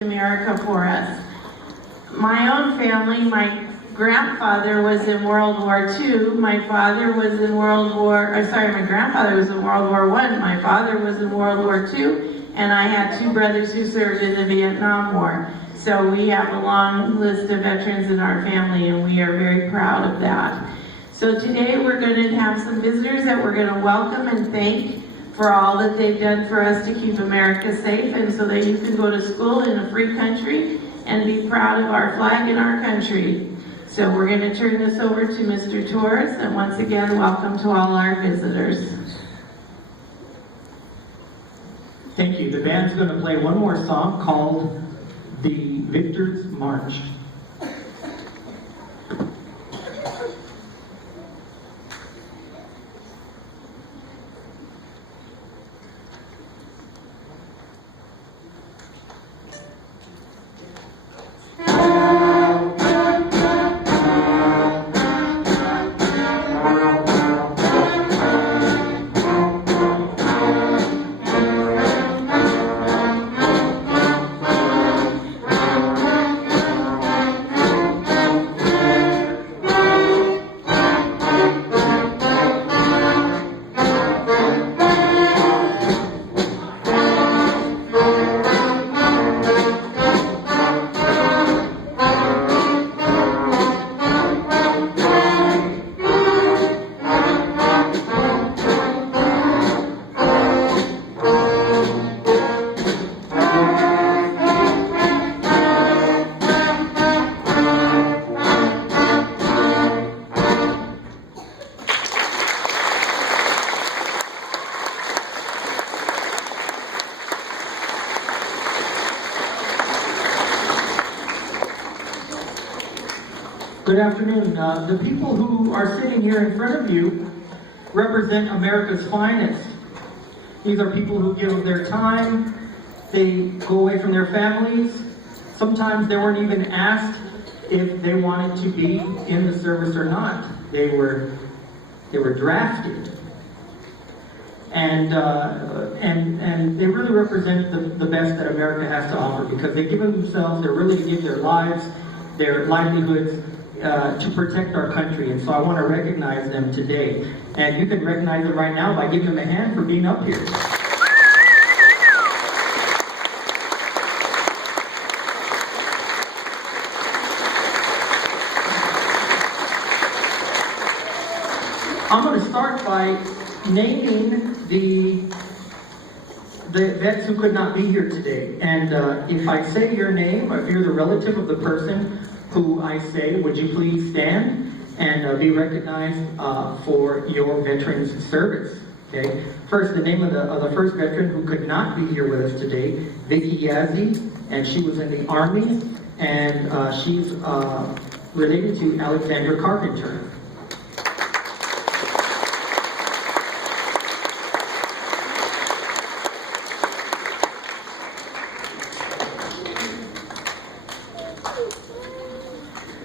America for us. My own family, my grandfather was in World War II. My grandfather was in World War I. My father was in World War II, and I had two brothers who served in the Vietnam War. So we have a long list of veterans in our family, and we are very proud of that. So today we're going to have some visitors that we're going to welcome and thank for all that they've done for us to keep America safe, and so that you can go to school in a free country and be proud of our flag and our country. So we're going to turn this over to Mr. Torres, and once again, welcome to all our visitors. Thank you. The band's going to play one more song called The Victor's March. Good afternoon. The people who are sitting here in front of you represent America's finest. These are people who give of their time. They go away from their families. Sometimes they weren't even asked if they wanted to be in the service or not. They were drafted. And they really represent the best that America has to offer, because they give of themselves. They're willing to give their lives, their livelihoods, to protect our country. And so I want to recognize them today. And you can recognize them right now by giving them a hand for being up here. I'm going to start by naming the vets who could not be here today. And if I say your name, or if you're the relative of the person who I say, would you please stand and be recognized for your veteran's service? Okay. First, the name of the first veteran who could not be here with us today, Vicki Yazzie, and she was in the Army, and she's related to Alexander Carpenter.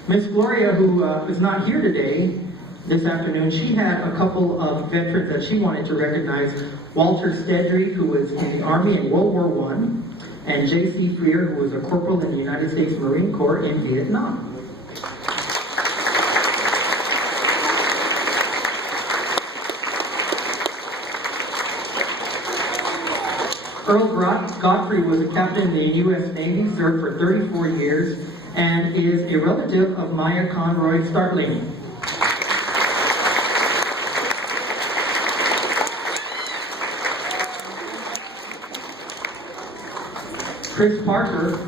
Miss Gloria, who is not here today, this afternoon, she had a couple of veterans that she wanted to recognize. Walter Stedry, who was in the Army in World War I, and J.C. Freer, who was a corporal in the United States Marine Corps in Vietnam. Earl Godfrey was a captain in the U.S. Navy, served for 34 years, and is a relative of Maya Conroy Startling. Chris Parker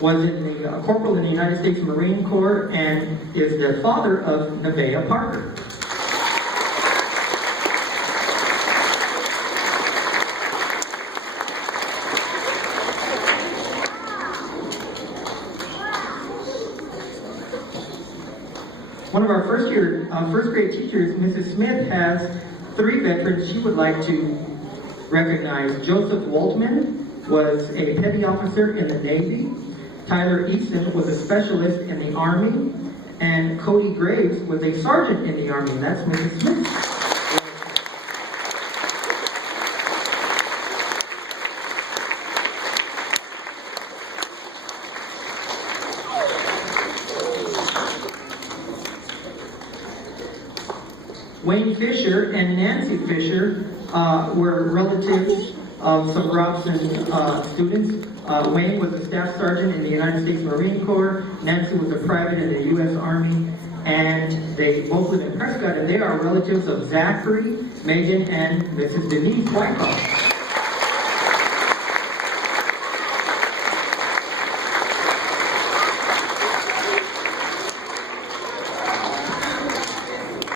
was a corporal in the United States Marine Corps and is the father of Nevaeh Parker. One of our first grade teachers, Mrs. Smith, has 3 veterans she would like to recognize. Joseph Waltman was a petty officer in the Navy. Tyler Easton was a specialist in the Army. And Cody Graves was a sergeant in the Army. And that's Mrs. Smith. Wayne Fisher and Nancy Fisher were relatives of some Robson students. Wayne was a staff sergeant in the United States Marine Corps. Nancy was a private in the U.S. Army. And they both live in Prescott, and they are relatives of Zachary, Megan, and Mrs. Denise Wyckoff.